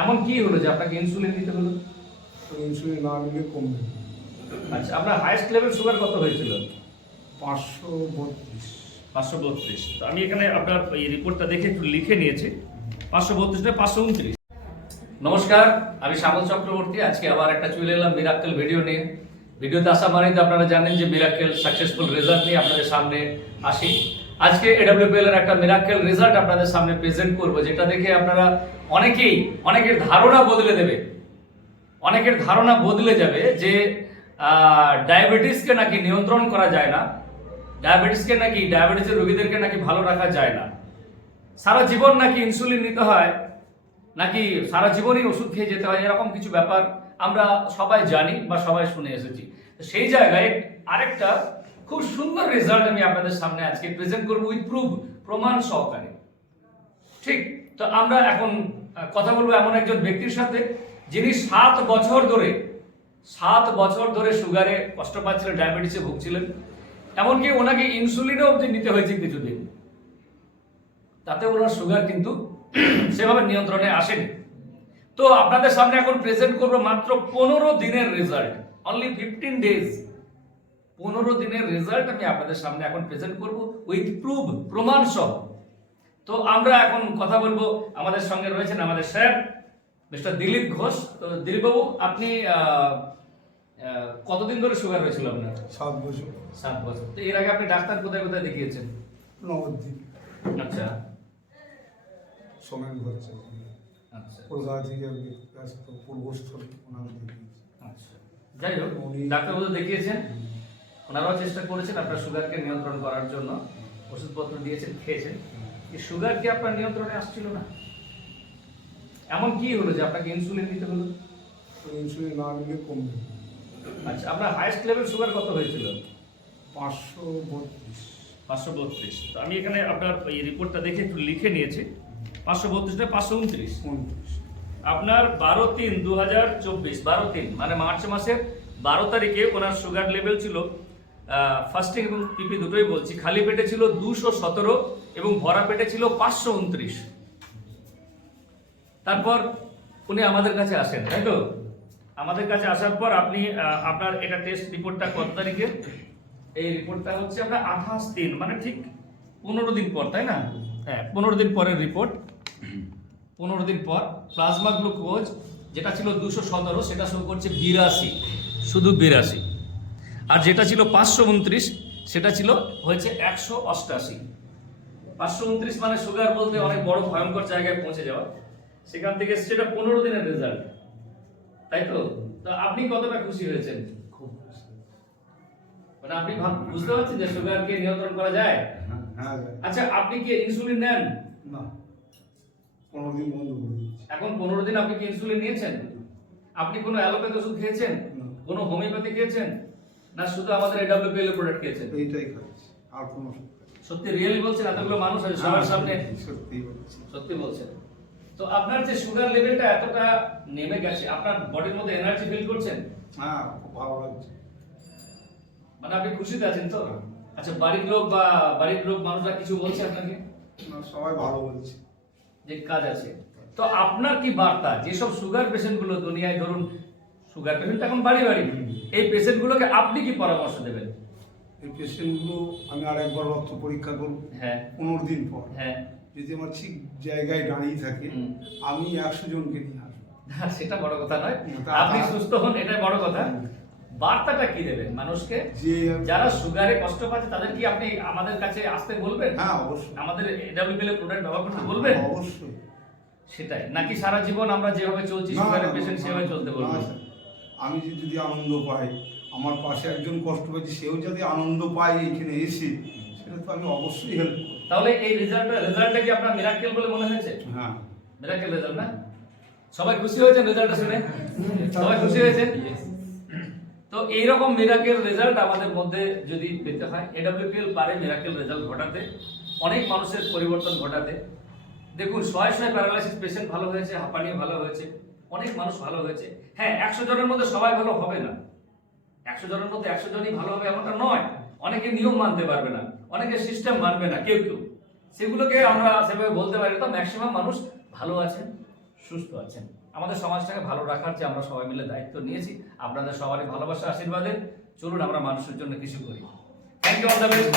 এমন কি হলো যে আপনাকে ইনসুলিন নিতে হলো? ইনসুলিন না নিলে কমবে আচ্ছা আপনার হাইয়েস্ট লেভেল সুগার কত হয়েছিল? পাঁচশো বত্রিশ। পাঁচশো বত্রিশ। তো আমি এখানে আপনার এই রিপোর্টটা দেখে একটু লিখে নিয়েছি। পাঁচশো বত্রিশ না পাঁচশো উনত্রিশ। নমস্কার আমি শ্যামল চক্রবর্তী। আজকে আবার একটা চলে এলাম মিরাক্কেল ভিডিও নিয়ে। ভিডিওতে আসা মানেই তো আপনারা জানেন যে মিরাক্কেল সাকসেসফুল রেজাল্ট নিয়ে আপনাদের সামনে আসি। আজকে এডব্লিউপিএল এর একটা মিরাক্কেল রেজাল্ট আপনাদের সামনে প্রেজেন্ট করব, যেটা দেখে আপনারা অনেকেই, অনেকের ধারণা বদলে দেবে। অনেকের ধারণা বদলে যাবে যে ডায়াবেটিসকে নাকি নিয়ন্ত্রণ করা যায় না ডায়াবেটিসকে নাকি ডায়াবেটিসের রোগীদেরকে নাকি ভালো রাখা যায় না। সারা জীবন নাকি ইনসুলিন নিতে হয়, নাকি সারা জীবনই ওষুধ খেয়ে যেতে হয়, এরকম কিছু ব্যাপার আমরা সবাই জানি বা সবাই শুনে এসেছি। সেই জায়গায় আরেকটা খুব সুন্দর রেজাল্ট আমি আপনাদের সামনে আজকে প্রেজেন্ট করব উইথ প্রুফ প্রমাণ সহকারে। ঠিক, তো আমরা এখন কথা বলব এমন একজন ব্যক্তির সাথে, যিনি সাত বছর ধরে, সাত বছর ধরে সুগারে কষ্ট পাচ্ছিলেন, ডায়াবেটিসে ভুগছিলেন, এমনকি ওনাকে ইনসুলিনও অবধি নিতে হয়েছে কিছুদিন। তাতে ওনার সুগার কিন্তু সেভাবে নিয়ন্ত্রণে আসেনি। তো আপনাদের সামনে এখন প্রেজেন্ট করব মাত্র পনেরো দিনের রেজাল্ট অনলি ফিফটিন ডেজ পনেরো দিনের রেজাল্ট আমি আপনাদের সামনে এখন প্রেজেন্ট করব উইথ প্রুভ প্রমাণ সহ। তো আমরা এখন কথা বলব আমাদের সঙ্গে রয়েছেন আমাদের স্যার মিস্টার দিলীপ ঘোষ। তো দিলীপবাবু আপনি আহ, আহ, কতদিন ধরে সুগার হয়েছিল আপনার? সাত বছর। সাত বছর। তো এর আগে আপনি ডাক্তার কোথায় কোথায় দেখিয়েছেন? নবদ্বীপ। আচ্ছা। সোমেন আচ্ছা। কলকাতা থেকে আমি পূর্বস্থল ওনাকে দেখিয়েছি। আচ্ছা। যাই হোক ডাক্তারবাবু দেখিয়েছেন? ওনারাও চেষ্টা করেছেন আপনার সুগারকে নিয়ন্ত্রণ করার জন্য। ওষুধপত্র দিয়েছেন খেয়েছেন। এই সুগার কি আপনার নিয়ন্ত্রণে আসছিল না? এমন কি হলো যে আপনাকে ইনসুলিন নিতে হলো? ইনসুলিন না নিলে কমবে আচ্ছা আপনার হাইয়েস্ট লেভেল সুগার কত হয়েছিল? পাঁচশো বত্রিশ। পাঁচশো বত্রিশ। তো আমি এখানে আপনার এই রিপোর্টটা দেখে একটু লিখে নিয়েছি। পাঁচশো বত্রিশ না পাঁচশো উনত্রিশ? উনত্রিশ। আপনার বারো তিন দু হাজার চব্বিশ বারো তিন মানে মার্চ মাসের বারো তারিখে ওনার সুগার লেভেল ছিল ফাস্টিং এবং পিপি দুটোই বলছি। খালি পেটে ছিল দুশো সতেরো এবং ভরা পেটে ছিল পাঁচশো উনত্রিশ। তারপর উনি আমাদের কাছে আসেন, তাই তো? আমাদের কাছে আসার পর আপনি আপনার এটা টেস্ট রিপোর্টটা কত তারিখে? এই রিপোর্টটা হচ্ছে আপনার আঠাশ দিন মানে ঠিক পনেরো দিন পর, তাই না? হ্যাঁ পনেরো দিন পরের রিপোর্ট পনেরো দিন পর প্লাজমা গ্লুকোজ যেটা ছিল দুশো সতেরো, সেটা শুরু করছে বিরাশি। শুধু বিরাশি। আর যেটা ছিল পাঁচশো উনত্রিশ সেটা ছিল হয়েছে একশো অষ্টাশি। পাঁচশো উনত্রিশ মানে সুগার বলতে অনেক বড় ভয়ঙ্কর জায়গায় পৌঁছে যাওয়া। সেখান থেকে সেটা পনেরো দিনের রেজাল্ট তাই তো? তো আপনি কতটা খুশি হয়েছেন? খুব মানে আপনি ভাব- বুঝতে পারছেন যে সুগারকে নিয়ন্ত্রণ করা যায়? হ্যাঁ হ্যাঁ। আচ্ছা আপনি কি ইনসুলিন নেন? না। পনেরো দিন বন্ধ করে এখন পনেরো দিন আপনি কি ইনসুলিন নিয়েছেন? আপনি কোনো অ্যালোপ্যাথি ওষুধ খেয়েছেন। কোনো হোমিওপ্যাথি খেয়েছেন? না শুধু আমাদের এডব্লিউপিএল এর প্রোডাক্ট খেয়েছেন? এইটাই খাচ্ছি আর কোনো। সত্যি রিয়েলি বলছেন এতগুলো মানুষ আছে সবার সামনে সত্যি বলছি সত্যি বলছেন। তো আপনার যে সুগার লেভেলটা এতটা নেমে গেছে আপনার বডির মধ্যে এনার্জি ফিল করছেন? হ্যাঁ খুব ভালো লাগছে। মানে আপনি খুশিতে আছেন তো? আচ্ছা বাড়ির লোক বা বাড়ির লোক মানুষরা কিছু বলছে আপনাকে? সবাই ভালো বলছে। যে কাজ আছে। তো আপনার কি বার্তা যেসব সুগার পেশেন্টগুলো দুনিয়ায় ধরুন সুগার পেশেন্ট এখন বাড়ি বাড়ি এই পেশেন্টগুলোকে আপনি কি পরামর্শ দেবেন? এই পেশেন্টগুলো আমি আর একবার রক্ত পরীক্ষা করব। হ্যাঁ। পনেরো দিন পর। হ্যাঁ। যদি আমার ঠিক জায়গায় দাঁড়িয়ে থাকে আমি একশো জনকে নিয়ে আসব। সেটা বড় কথা নয়। আপনি সুস্থ হন এটাই বড় কথা। বার্তাটা কি দেবেন মানুষকে? যারা সুগারে কষ্ট পাচ্ছে তাদের কি আপনি আমাদের কাছে আসতে বলবেন? হ্যাঁ অবশ্যই। আমাদের এডব্লিউপিএল এর প্রোডাক্ট ব্যবহার করতে বলবেন? অবশ্যই। সেটাই। নাকি সারা জীবন আমরা যেভাবে চলছি সুগারের পেশেন্ট সেভাবে চলতে স্যার। আমি যদি আনন্দ পাই আমার পাশে একজন কষ্ট পাচ্ছে সেও যদি আনন্দ পায় এখানে এসে সেটা তো আমি অবশ্যই হেল্প করব। তাহলে এই রেজাল্টটা রেজাল্টটা কি আপনার মিরাক্কেল বলে মনে হয়েছে? হ্যাঁ। মিরাক্কেল রেজাল্ট না? সবাই খুশি হয়েছেন রেজাল্টটা শুনে? সবাই খুশি হয়েছেন? তো এইরকম মিরাকেল রেজাল্ট আমাদের মধ্যে যদি পেতে হয় এডব্লিউপিএল পারে মিরাকেল রেজাল্ট ঘটাতে অনেক মানুষের পরিবর্তন ঘটাতে দেখুন শয়ে শয়ে প্যারালাইসিস পেশেন্ট ভালো হয়েছে হাঁপানি ভালো হয়েছে, অনেক মানুষ ভালো হয়েছে। হ্যাঁ একশো জনের মধ্যে সবাই ভালো হবে না। একশো জনের মধ্যে একশো জনই ভালো হবে এমনটা নয়। অনেকে নিয়ম মানতে পারবে না, অনেকে সিস্টেম মানবে না, কেউ কেউ। সেগুলোকে আমরা সেভাবে বলতে পারি তো ম্যাক্সিমাম মানুষ ভালো আছেন, সুস্থ আছেন। আমাদের সমাজটাকে ভালো রাখার যে আমরা সবাই মিলে দায়িত্ব নিয়েছি, আপনাদের সবারই ভালোবাসা আশীর্বাদে চলুন আমরা মানুষের জন্য কিছু করি। Thank you all the best